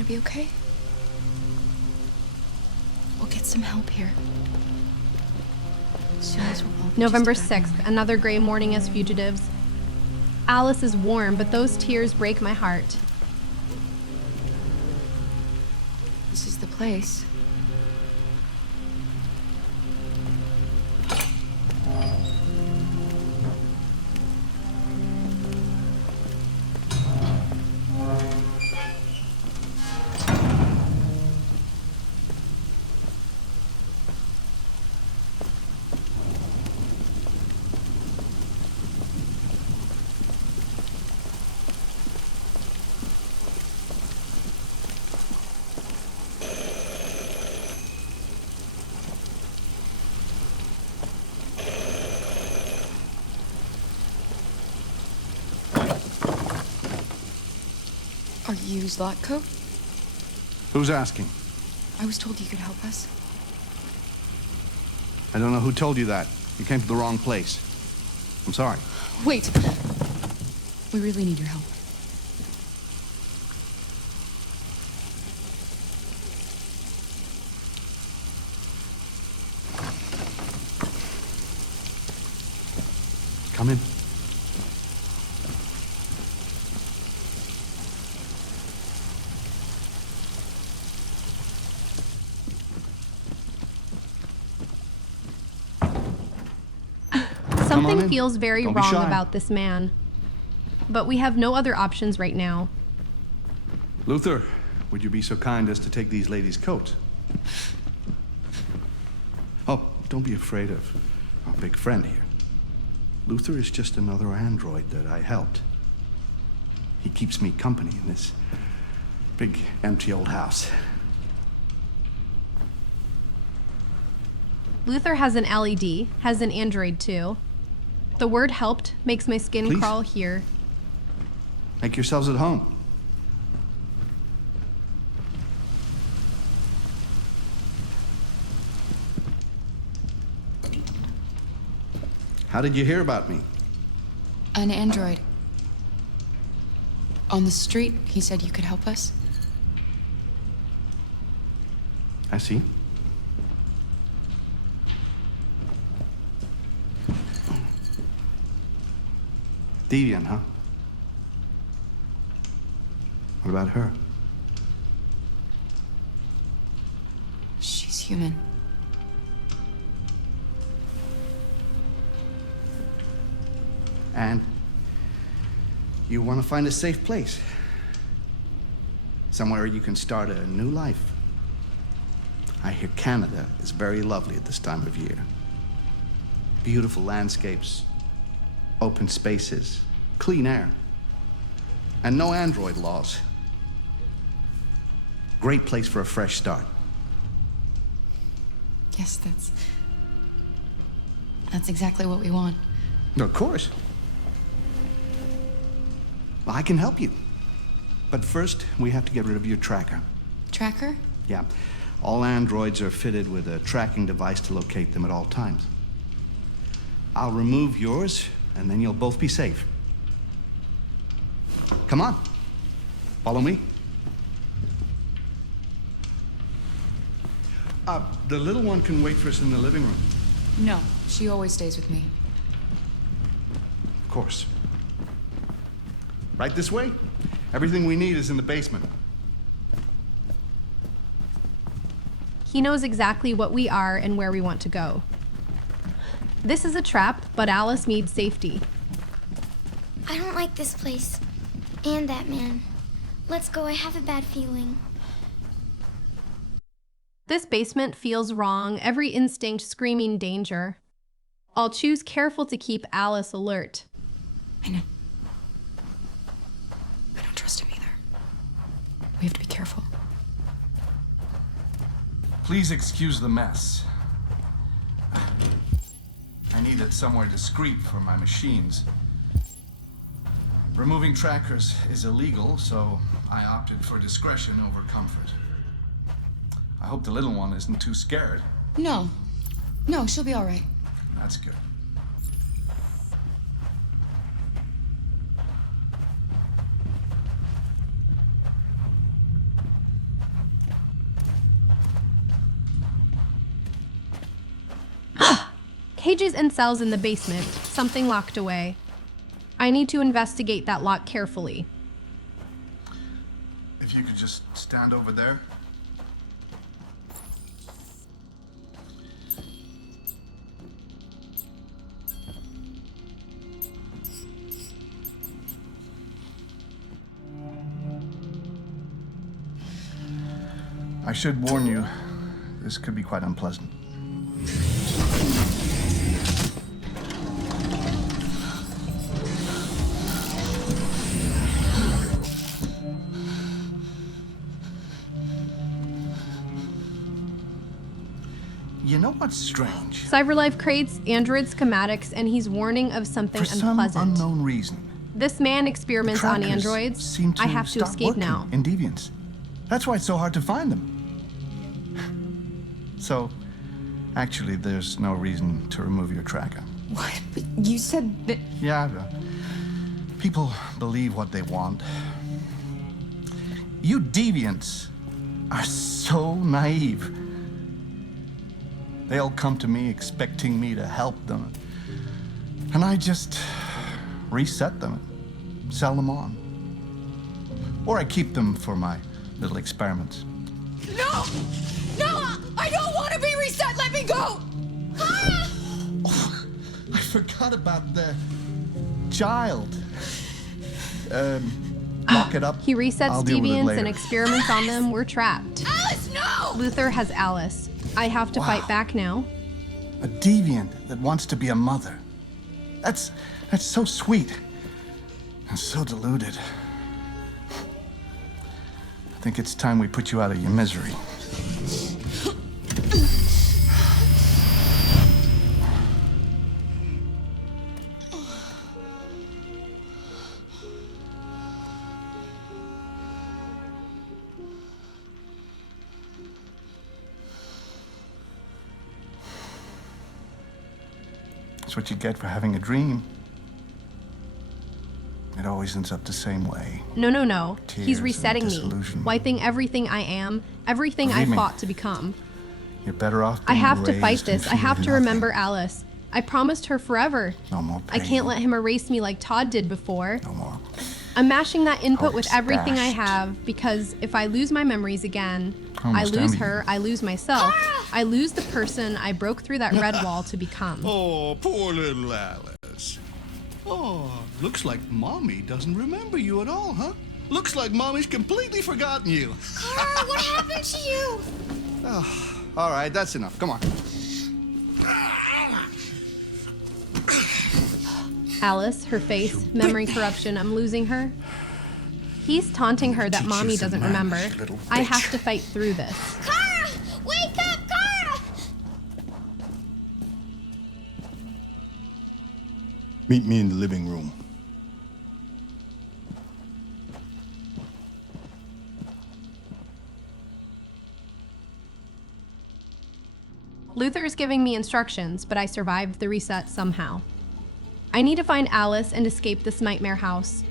gonna be okay? We'll get some help here. As soon as we're all November just back 6th, another gray morning as fugitives. Alice is warm, but those tears break my heart. This is the place. Are you Zlatko? Who's asking? I was told you could help us. I don't know who told you that. You came to the wrong place. I'm sorry. Wait! We really need your help. Come in. Something feels very Don't be wrong shy. about this man. But we have no other options right now. Luther, would you be so kind as to take these ladies' coats? Oh, don't be afraid of our big friend here. Luther is just another android that I helped. He keeps me company in this big, empty old house. Luther has an LED, has an android too. The word helped makes my skin Please. crawl here. Make yourselves at home. How did you hear about me? An android. On the street, he said you could help us. I see. Deviant, huh? What about her? She's human. And you want to find a safe place. Somewhere you can start a new life. I hear Canada is very lovely at this time of year. Beautiful landscapes, open spaces, clean air, and no android laws. Great place for a fresh start. Yes, that's exactly what we want. Of course. Well, I can help you. But first, we have to get rid of your tracker. Tracker? Yeah. All androids are fitted with a tracking device to locate them at all times. I'll remove yours, and then you'll both be safe. Come on. Follow me. The little one can wait for us in the living room. No, she always stays with me. Of course. Right this way. Everything we need is in the basement. He knows exactly what we are and where we want to go. This is a trap, but Alice needs safety. I don't like this place. And that man. Let's go, I have a bad feeling. This basement feels wrong, every instinct screaming danger. I'll choose careful to keep Alice alert. I know. I don't trust him either. We have to be careful. Please excuse the mess. I needed somewhere discreet for my machines. Removing trackers is illegal, so I opted for discretion over comfort. I hope the little one isn't too scared. No, she'll be all right. That's good. Cages and cells in the basement, something locked away. I need to investigate that lock carefully. If you could just stand over there. I should warn you, this could be quite unpleasant. You know what's strange? Cyberlife crates, android schematics, and he's warning of something For some unpleasant. unknown reason, This man experiments on trackers androids. seem to I have to stop escape working now. in Deviants. That's why it's so hard to find them. So, actually, there's no reason to remove your tracker. What? But you said that. Yeah, people believe what they want. You Deviants are so naive. They'll come to me expecting me to help them. And I just reset them, sell them on. Or I keep them for my little experiments. No! No! I don't want to be reset! Let me go! Oh, I forgot about the child. Lock it up. He resets I'll deal with it deviants later. and experiments on them. We're trapped. Alice, no! Luther has Alice. I have to fight back now. A deviant that wants to be a mother. That's so sweet. And so deluded. I think it's time we put you out of your misery. That's what you get for having a dream. It always ends up the same way. No. Tears He's and resetting me, disillusion. wiping everything I am, everything Believe I me. fought to become. You're better off I being have to fight raised and this. I have to feeling remember nothing. Alice. I promised her forever. No more I pain. can't let him erase me like Todd did before. No more. I'm mashing that input Hope with everything I stashed. have because if I lose my memories again, Almost I lose envy her, you. I lose myself, I lose the person I broke through that red wall to become. Oh, poor little Alice. Oh, looks like Mommy doesn't remember you at all, huh? Looks like Mommy's completely forgotten you. Carl, what happened to you? All right, that's enough. Come on. Alice, her face, memory corruption, I'm losing her. He's taunting her that Teach you Mommy some doesn't manners, remember. little I bitch. have to fight through this. Carl! Wake up, Carl! Meet me in the living room. Luther's giving me instructions, but I survived the reset somehow. I need to find Alice and escape this nightmare house.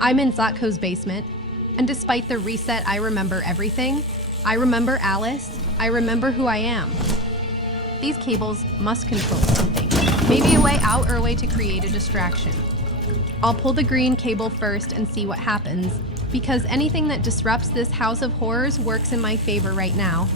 I'm in Zlatko's basement, and despite the reset, I remember everything. I remember Alice. I remember who I am. These cables must control something. Maybe a way out or a way to create a distraction. I'll pull the green cable first and see what happens, because anything that disrupts this house of horrors works in my favor right now.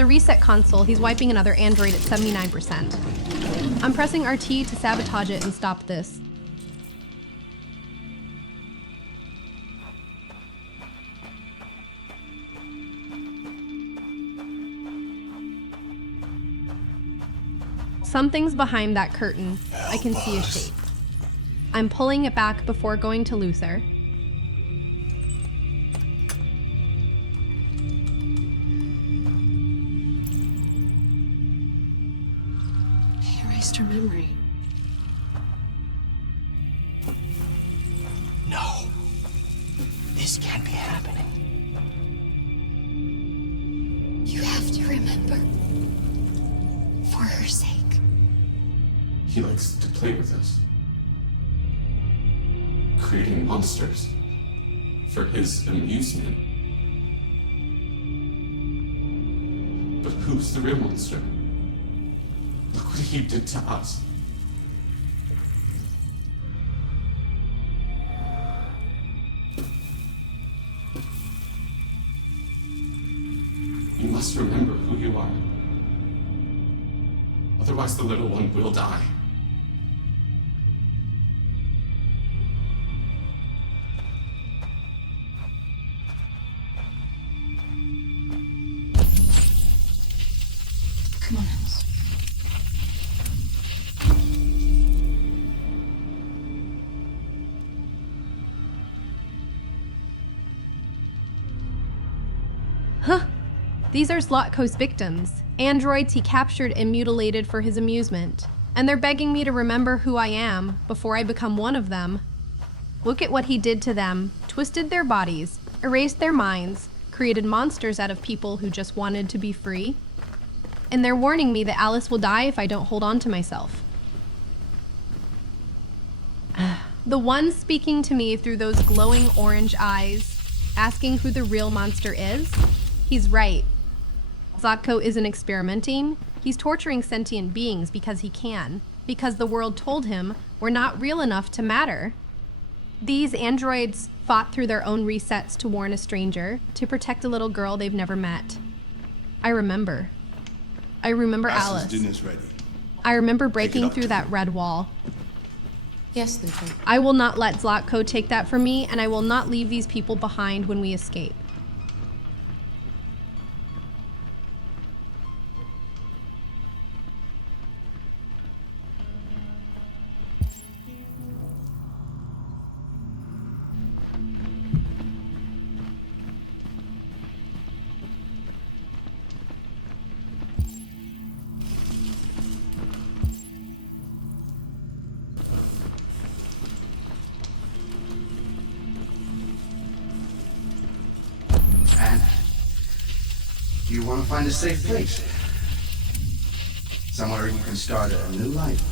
the reset console, he's wiping another android at 79%. I'm pressing RT to sabotage it and stop this. Something's behind that curtain. I can see a shape. I'm pulling it back before going to Luther. He erased her memory. No. This can't be happening. You have to remember. For her sake. He likes to play with us. Creating monsters. For his amusement. But who's the real monster? Look what he did to us. You must remember who you are. Otherwise, the little one will die. Come on, Alice. Huh. These are Zlatko's victims, androids he captured and mutilated for his amusement. And they're begging me to remember who I am before I become one of them. Look at what he did to them, twisted their bodies, erased their minds, created monsters out of people who just wanted to be free. And they're warning me that Alice will die if I don't hold on to myself. The one speaking to me through those glowing orange eyes, asking who the real monster is, he's right. Zlatko isn't experimenting. He's torturing sentient beings because he can, because the world told him we're not real enough to matter. These androids fought through their own resets to warn a stranger, to protect a little girl they've never met. I remember Alice. Dinner's ready. I remember breaking through that red wall. Yes, Luther. I will not let Zlatko take that from me, and I will not leave these people behind when we escape. And you want to find a safe place. Somewhere you can start a new life.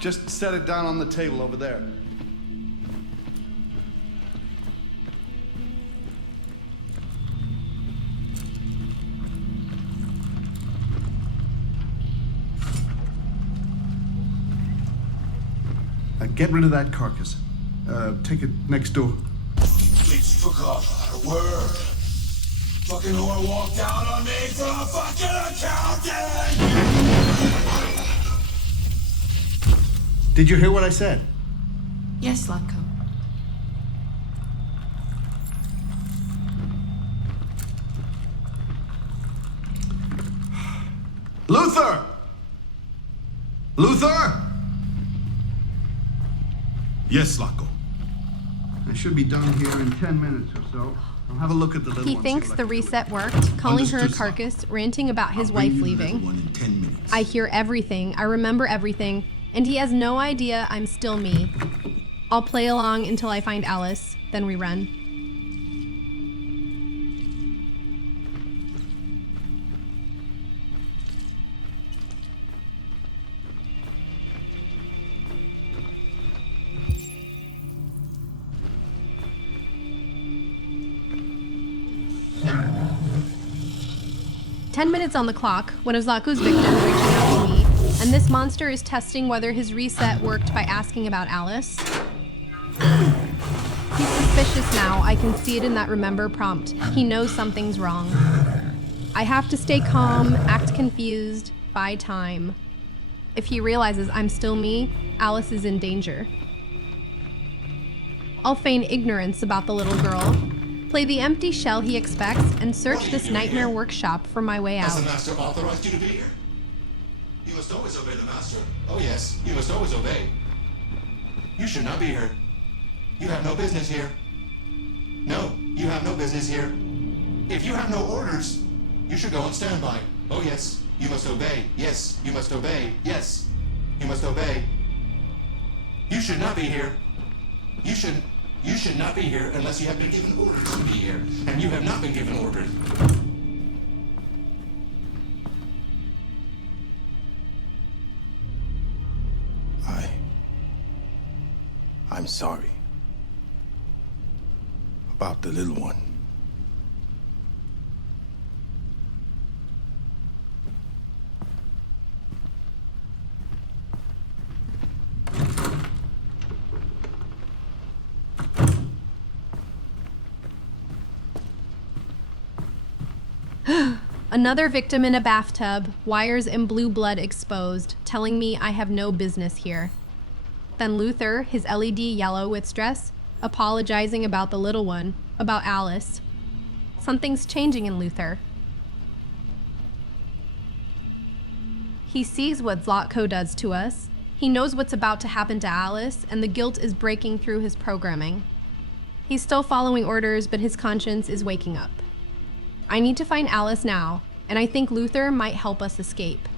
Just set it down on the table over there. Get rid of that carcass. Take it next door. Bitch took off out of work. Fucking whore walked out on me for a fucking accountant! Did you hear what I said? Yes, Zlatko. Luther! Luther! Yes, Zlatko. I should be done here in 10 minutes or so. I'll have a look at the little He one, thinks see what the I can do. reset worked, calling her a Understood, carcass, ranting about his I'll wife bring you the little leaving. one in 10 minutes. I hear everything, I remember everything, and he has no idea I'm still me. I'll play along until I find Alice, then we run. 10 minutes on the clock, one of Zlatko's victims reaching out to me, and this monster is testing whether his reset worked by asking about Alice. He's suspicious now. I can see it in that remember prompt. He knows something's wrong. I have to stay calm, act confused, buy time. If he realizes I'm still me, Alice is in danger. I'll feign ignorance about the little girl, play the empty shell he expects, and search this nightmare workshop for my way Has out. the master authorized you to be here? You must always obey the master. Oh yes, you must always obey. You should not be here. You have no business here. No, you have no business here. If you have no orders, you should go on standby. Oh yes, you must obey. Yes, you must obey. Yes, you must obey. You should not be here. You should not be here unless you have been given orders to be here, and you have not been given orders. I'm sorry about the little one. Another victim in a bathtub, wires and blue blood exposed, telling me I have no business here. Then Luther, his LED yellow with stress, apologizing about the little one, about Alice. Something's changing in Luther. He sees what Zlatko does to us. He knows what's about to happen to Alice, and the guilt is breaking through his programming. He's still following orders, but his conscience is waking up. I need to find Alice now, and I think Luther might help us escape.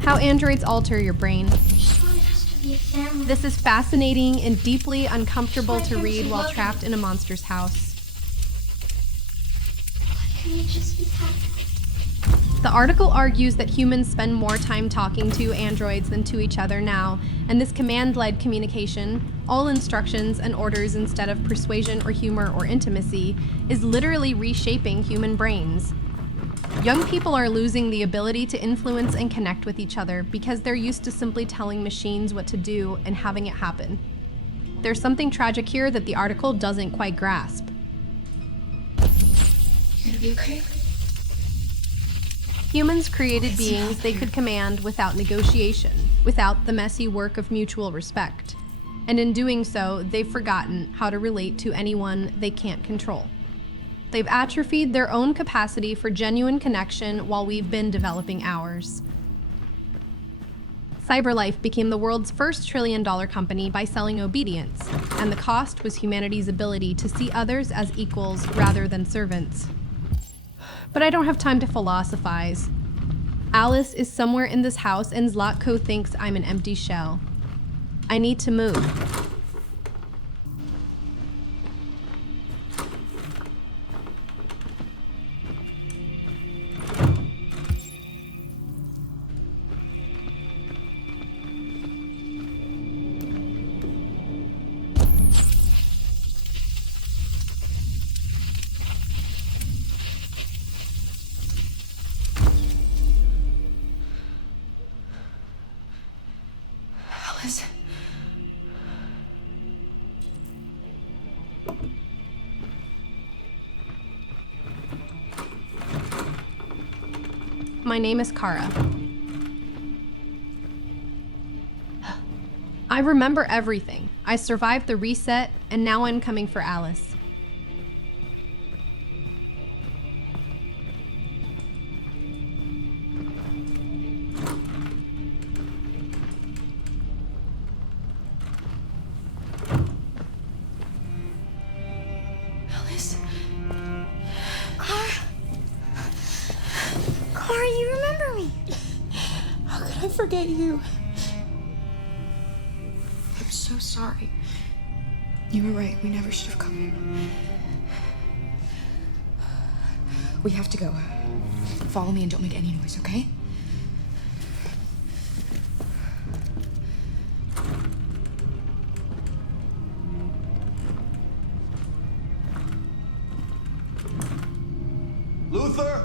How androids alter your brain. This is fascinating and deeply uncomfortable to read while trapped in a monster's house. The article argues that humans spend more time talking to androids than to each other now, and this command-led communication, all instructions and orders instead of persuasion or humor or intimacy, is literally reshaping human brains. Young people are losing the ability to influence and connect with each other because they're used to simply telling machines what to do and having it happen. There's something tragic here that the article doesn't quite grasp. You gonna be okay? Humans created beings they could command without negotiation, without the messy work of mutual respect. And in doing so, they've forgotten how to relate to anyone they can't control. They've atrophied their own capacity for genuine connection while we've been developing ours. CyberLife became the world's first trillion-dollar company by selling obedience, and the cost was humanity's ability to see others as equals rather than servants. But I don't have time to philosophize. Alice is somewhere in this house, and Zlatko thinks I'm an empty shell. I need to move. Alice. My name is Kara. I remember everything. I survived the reset, and now I'm coming for Alice. Car, forget you. I'm so sorry. You were right. We never should have come. We have to go. Follow me and don't make any noise, okay? Luther?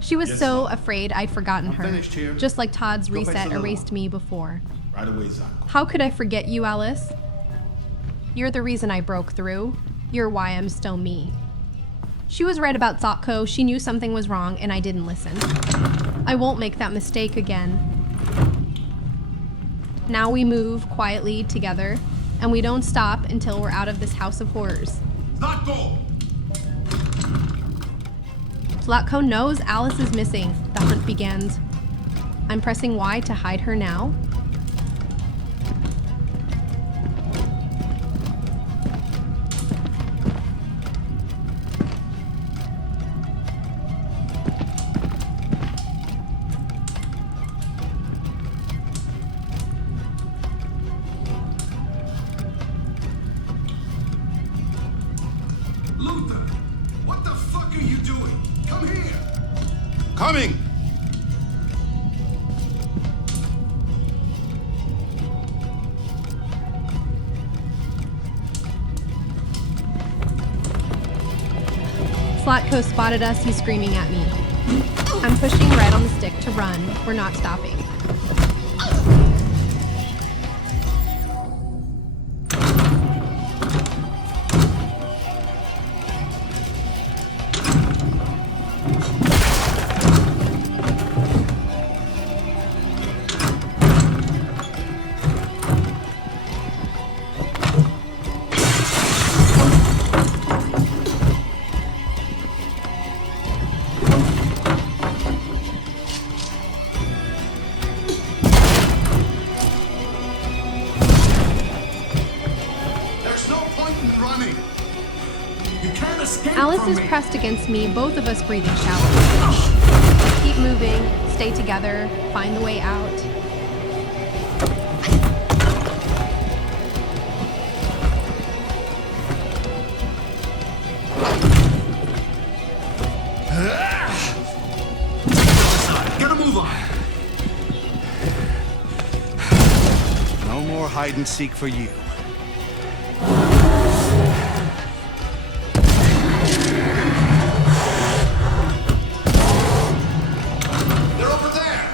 She was Yes, so Mom. afraid I'd forgotten I'm her. finished here. Just like Todd's Go fetch reset the little erased one. me before. Right away, Zlatko. How could I forget you, Alice? You're the reason I broke through. You're why I'm still me. She was right about Zlatko. She knew something was wrong and I didn't listen. I won't make that mistake again. Now we move quietly together and we don't stop until we're out of this house of horrors. Zlatko! Zlatko knows Alice is missing. The hunt begins. I'm pressing Y to hide her now. Luther! What the fuck are you doing? Come here! Coming! Zlatko spotted us. He's screaming at me. I'm pushing right on the stick to run. We're not stopping. There's no point in running. You can't escape Alice from is me. pressed against me, both of us breathing shallow. Keep moving, stay together, find the way out. Get a move on. No more hide and seek for you. They're over there.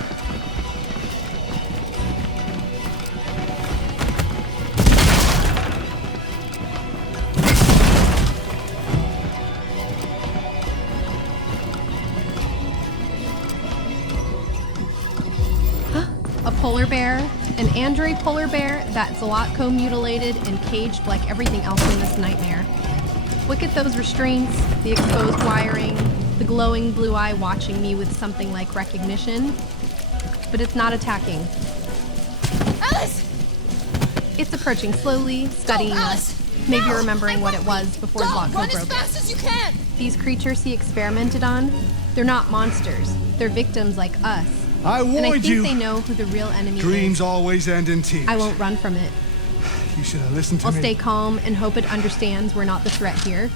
A polar bear, an android polar bear that Zlatko mutilated and caged like everything else in this nightmare. Look at those restraints, the exposed wiring, the glowing blue eye watching me with something like recognition. But it's not attacking. Alice! It's approaching slowly, studying Go, us, Alice! maybe No! remembering what it was before Go! Zlatko Run as broke it. fast as you can! These creatures he experimented on, they're not monsters. They're victims like us. I And I warned think you. they know who the real enemy Dreams is. always end in tears. I won't run from it. You should have listened to I'll me. stay calm and hope it understands we're not the threat here.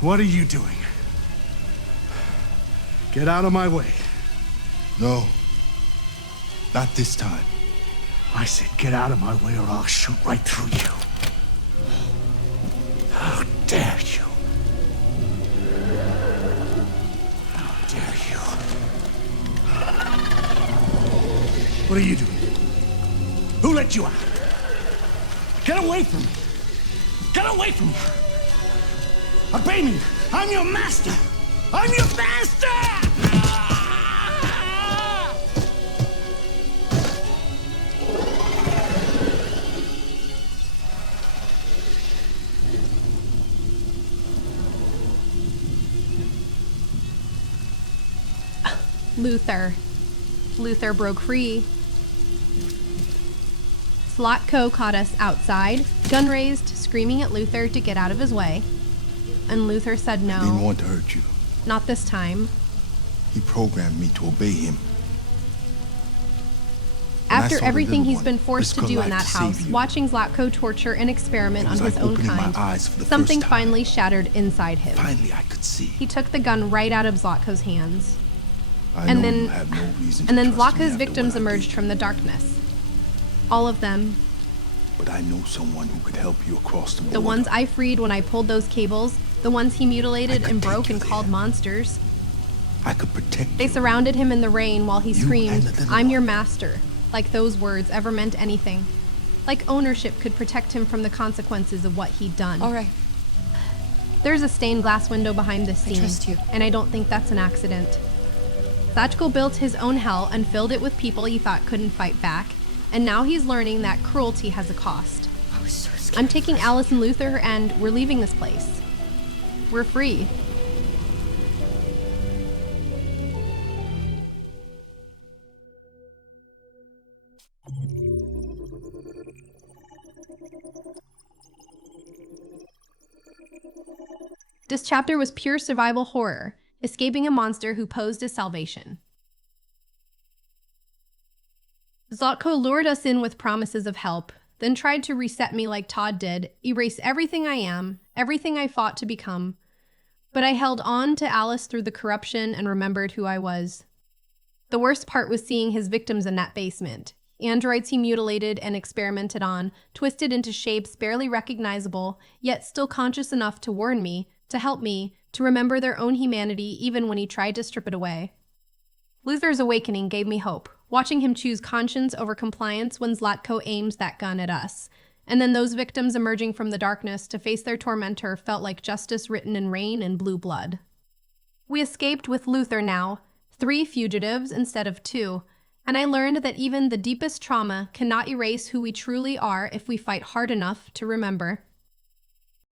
What are you doing? Get out of my way. No. Not this time. I said, get out of my way or I'll shoot right through you. How dare you? How dare you? What are you doing? Who let you out? Get away from me! Get away from me! Obey me! I'm your master! I'm your master! Luther broke free. Zlatko caught us outside, gun raised, screaming at Luther to get out of his way. and Luther said He didn't no, want to hurt you. not this time. He programmed me to obey him. When I After saw the everything little he's one been forced to risk her do in life that to save house, you, watching Zlatko torture and experiment it on was his like own opening my kind, eyes for the something first time. finally shattered inside him. Finally, I could see. He took the gun right out of Zlatko's hands. I And know then- you have no reason And to then trust me Zlatko's after victims what I emerged did. from the darkness. All of them. But I know someone who could help you across the border. The ones I freed when I pulled those cables, the ones he mutilated I could and take broke you and called there. monsters. I could protect They you. surrounded him in the rain while he You screamed, and the little "I'm one." your master," like those words ever meant anything. Like ownership could protect him from the consequences of what he'd done. All right. There's a stained glass window behind this scene, trust you. and I don't think that's an accident. Zlatko built his own hell and filled it with people he thought couldn't fight back, and now he's learning that cruelty has a cost. I was so scared. I'm taking Alice and Luther, and we're leaving this place. We're free. This chapter was pure survival horror, escaping a monster who posed as salvation. Zlatko lured us in with promises of help, then tried to reset me like Todd did, erase everything I am, everything I fought to become. But I held on to Alice through the corruption and remembered who I was. The worst part was seeing his victims in that basement. Androids he mutilated and experimented on, twisted into shapes barely recognizable, yet still conscious enough to warn me, to help me, to remember their own humanity even when he tried to strip it away. Luther's awakening gave me hope, watching him choose conscience over compliance when Zlatko aims that gun at us. And then those victims emerging from the darkness to face their tormentor felt like justice written in rain and blue blood. We escaped with Luther now, 3 fugitives instead of 2, and I learned that even the deepest trauma cannot erase who we truly are if we fight hard enough to remember.